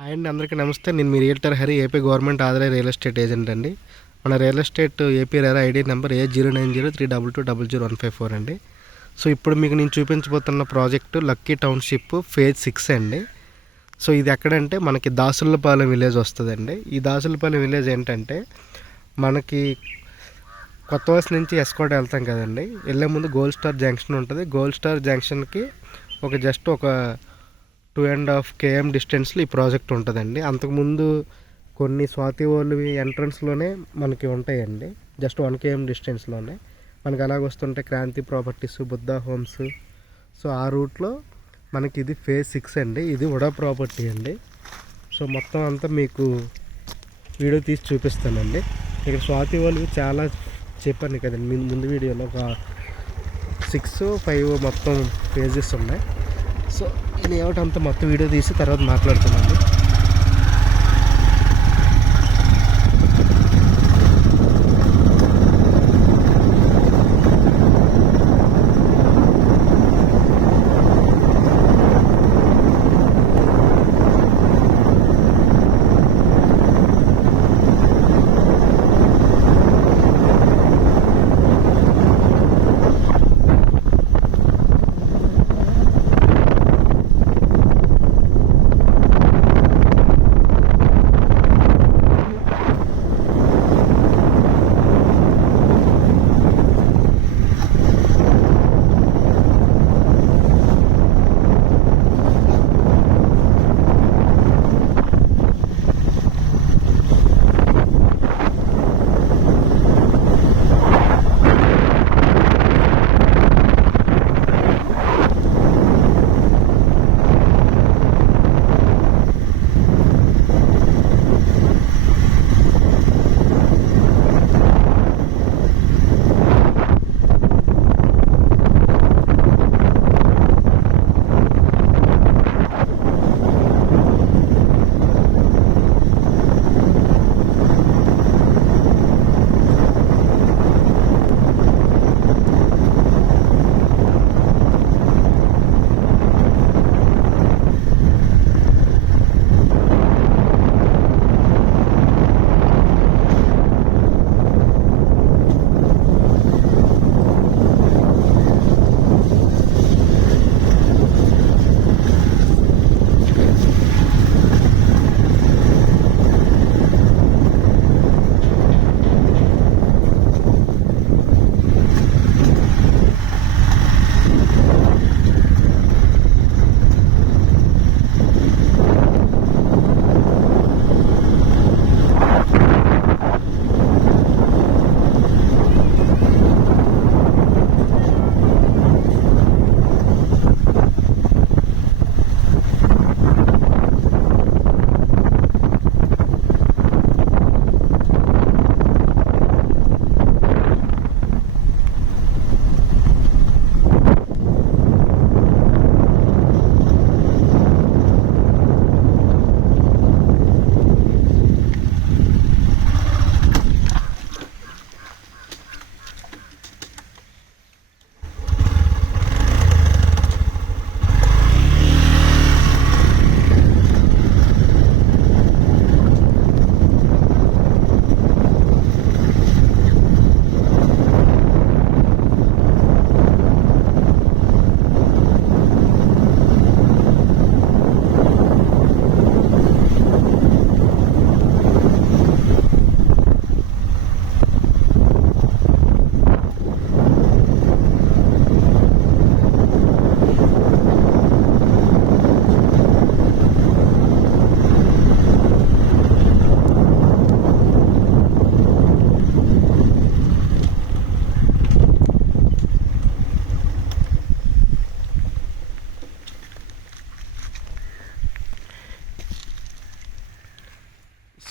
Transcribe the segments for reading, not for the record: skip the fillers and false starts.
Hi అండి, అందరికీ నమస్తే. నేను మీ realtor Hari, AP government Aadhaar real estate agent అండి. మన real estate AP RERA ID number A0903222154 అండి. సో ఇప్పుడు మీకు నేను చూపించబోతున్న ప్రాజెక్టు లక్కీ టౌన్షిప్ ఫేజ్ 6 అండి. సో ఇది ఎక్కడంటే మనకి దాసులపాలెం విలేజ్ వస్తుందండి. ఈ దాసులపాలెం విలేజ్ ఏంటంటే మనకి కొత్త వలస నుంచి ఎస్కోట్ వెళ్తాం కదండి. వెళ్ళే ముందు గోల్డ్ స్టార్ జంక్షన్ ఉంటుంది. గోల్డ్ స్టార్ జంక్షన్కి జస్ట్ ఒక 2.5 km డిస్టెన్స్లో ఈ ప్రాజెక్ట్ ఉంటుందండి. అంతకుముందు కొన్ని స్వాతి వాళ్ళవి ఎంట్రన్స్లోనే మనకి ఉంటాయండి, జస్ట్ 1 km డిస్టెన్స్లోనే. మనకి అలాగ వస్తుంటే Kranti properties, Buddha homes. So ఆ రూట్లో మనకి ఇది ఫేజ్ 6 అండి. ఇది ఉడా ప్రాపర్టీ అండి. సో మొత్తం అంతా మీకు వీడియో తీసి చూపిస్తానండి. ఇక్కడ స్వాతి వాళ్ళవి చాలా చెప్పాను కదండి ముందు వీడియోలో, ఒక 6, 5 మొత్తం పేజెస్ ఉన్నాయి. సో ఈ లేఅవుట్ అంతా మొత్తం వీడియో తీసి తర్వాత మాట్లాడుతున్నాను.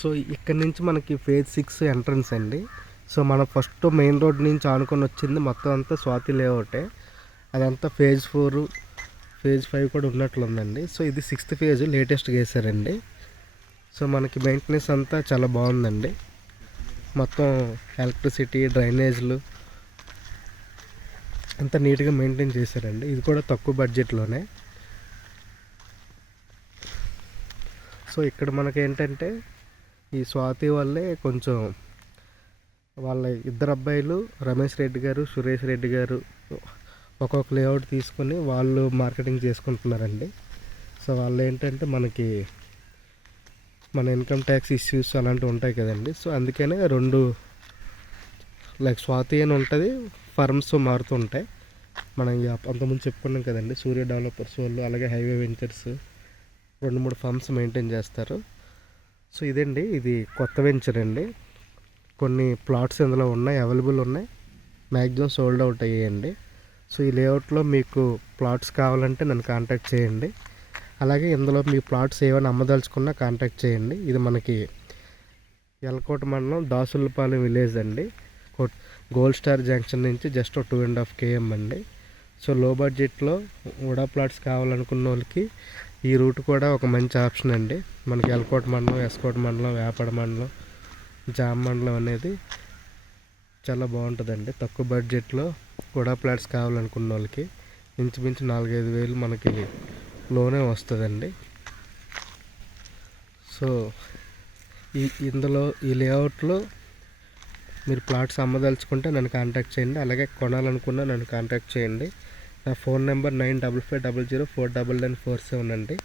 సో ఇక్కడ నుంచి మనకి ఫేజ్ 6 ఎంట్రన్స్ అండి. సో మనం ఫస్ట్ మెయిన్ రోడ్ నుంచి ఆనుకొని వచ్చింది మొత్తం అంతా స్వాతి లేఅవుటే. అదంతా ఫేజ్ 4, ఫేజ్ 5 కూడా ఉన్నట్లుందండి. సో ఇది 6th ఫేజ్ లేటెస్ట్గా వేసారండి. సో మనకి మెయింటెనెన్స్ అంతా చాలా బాగుందండి. మొత్తం ఎలక్ట్రిసిటీ, డ్రైనేజ్లు అంతా నీట్గా మెయింటైన్ చేశారండి. ఇది కూడా తక్కువ బడ్జెట్లోనే. సో ఇక్కడ మనకేంటంటే ఈ స్వాతి వాళ్ళే కొంచెం వాళ్ళ ఇద్దరు అబ్బాయిలు రమేష్ రెడ్డి గారు సురేష్ రెడ్డి గారు ఒక్కొక్క లేఅవుట్ తీసుకొని వాళ్ళు మార్కెటింగ్ చేసుకుంటున్నారండి. సో వాళ్ళు ఏంటంటే మనకి మన ఇన్కమ్ ట్యాక్స్ ఇష్యూస్ అలాంటివి ఉంటాయి కదండి. సో అందుకనే రెండు లైక్ స్వాతి అని ఉంటుంది, ఫర్మ్స్ మారుతుంటాయి. మనం అంతకుముందు చెప్పుకున్నాం కదండి, సూర్య డెవలపర్స్ వాళ్ళు అలాగే హైవే వెంచర్స్ 2-3 ఫర్మ్స్ మెయింటైన్ చేస్తారు. సో ఇదండి, ఇది కొత్త వెంచర్ అండి. కొన్ని ప్లాట్స్ ఇందులో ఉన్నాయి, అవైలబుల్ ఉన్నాయి, మ్యాక్సిమం సోల్డ్ అవుట్ అయ్యాయండి. సో ఈ లేఅవుట్లో మీకు ప్లాట్స్ కావాలంటే నన్ను కాంటాక్ట్ చేయండి. అలాగే ఇందులో మీ ప్లాట్స్ ఏమైనా అమ్మదలుచుకున్నా కాంటాక్ట్ చేయండి. ఇది మనకి ఎలకోట మండలం దాసులపాలెం విలేజ్ అండి. గోల్డ్ స్టార్ జంక్షన్ నుంచి జస్ట్ 2.5 km అండి. సో లో బడ్జెట్లో ఉడా ప్లాట్స్ కావాలనుకున్న వాళ్ళకి ఈ రూట్ కూడా ఒక మంచి ఆప్షన్ అండి. మనకి ఎలకోట మండలం, ఎస్కోట మండలం, వేపాడ మండలం, జామ మండలం అనేది చాలా బాగుంటుందండి. తక్కువ బడ్జెట్లో ఉడా ప్లాట్స్ కావాలనుకున్న వాళ్ళకి ఇంచుమించు 4-5 వేలు మనకి లోనే వస్తుందండి. సో ఇందులో ఈ లేఅవుట్లో మీరు ప్లాట్స్ అమ్మదలుచుకుంటే నన్ను కాంటాక్ట్ చేయండి. అలాగే కొనాలనుకున్నా నన్ను కాంటాక్ట్ చేయండి. నా ఫోన్ నెంబర్ 9550049947 అండి.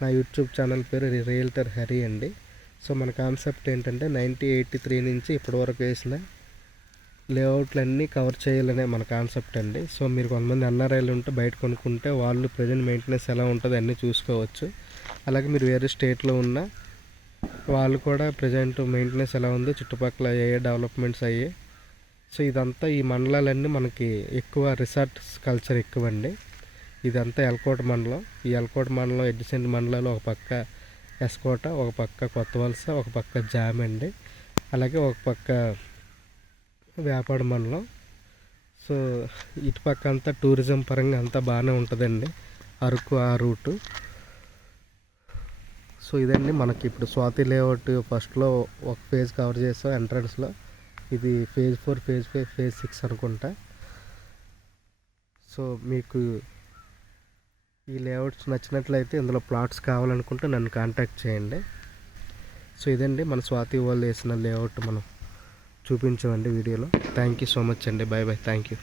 నా యూట్యూబ్ ఛానల్ పేరు రియల్టర్ హరి అండి. సో మన కాన్సెప్ట్ ఏంటంటే 1983 నుంచి ఇప్పటివరకు వేసిన లేఅవుట్లన్నీ కవర్ చేయాలనే మన కాన్సెప్ట్ అండి. సో మీరు కొంతమంది ఎన్ఆర్ఐలు ఉంటే బయట కొనుక్కుంటే వాళ్ళు ప్రజెంట్ మెయింటెనెన్స్ ఎలా ఉంటుంది అన్నీ చూసుకోవచ్చు. అలాగే మీరు వేరే స్టేట్లో ఉన్న వాళ్ళు కూడా ప్రజెంట్ మెయింటెనెన్స్ ఎలా ఉందో, చుట్టుపక్కల ఏ డెవలప్మెంట్స్ అయ్యాయి. సో ఇదంతా ఈ మండలాలన్నీ మనకి ఎక్కువ రిసార్ట్స్ కల్చర్ ఎక్కువ అండి. ఇదంతా ఎలకోట మండలం. ఈ ఎలకోట మండలం అడ్జసెంట్ మండలాలు ఒక పక్క ఎస్కోట, ఒక పక్క కొత్త వలస, ఒక పక్క జామ అండి. అలాగే ఒక పక్క వేపాడ మండలం. సో ఇటు పక్క అంతా టూరిజం పరంగా అంతా బాగానే ఉంటుందండి, అరకు ఆ రూటు. సో ఇదండి మనకి ఇప్పుడు స్వాతి లేఅవుట్ ఫస్ట్లో ఒక ఫేజ్ కవర్ చేస్తాం ఎంట్రన్స్లో. ఇది ఫేజ్ 4, ఫేజ్ 5, ఫేజ్ 6 అనుకుంటా. సో మీకు ఈ లేఅవుట్స్ నచ్చినట్లయితే ఇందులో ప్లాట్స్ కావాలనుకుంటే నన్ను కాంటాక్ట్ చేయండి. సో ఇదండి మన స్వాతి వాళ్ళు వేసిన లేఅవుట్ మనం చూపించామండి వీడియోలో. థ్యాంక్ యూ సో మచ్ అండి. Bye bye. Thank you.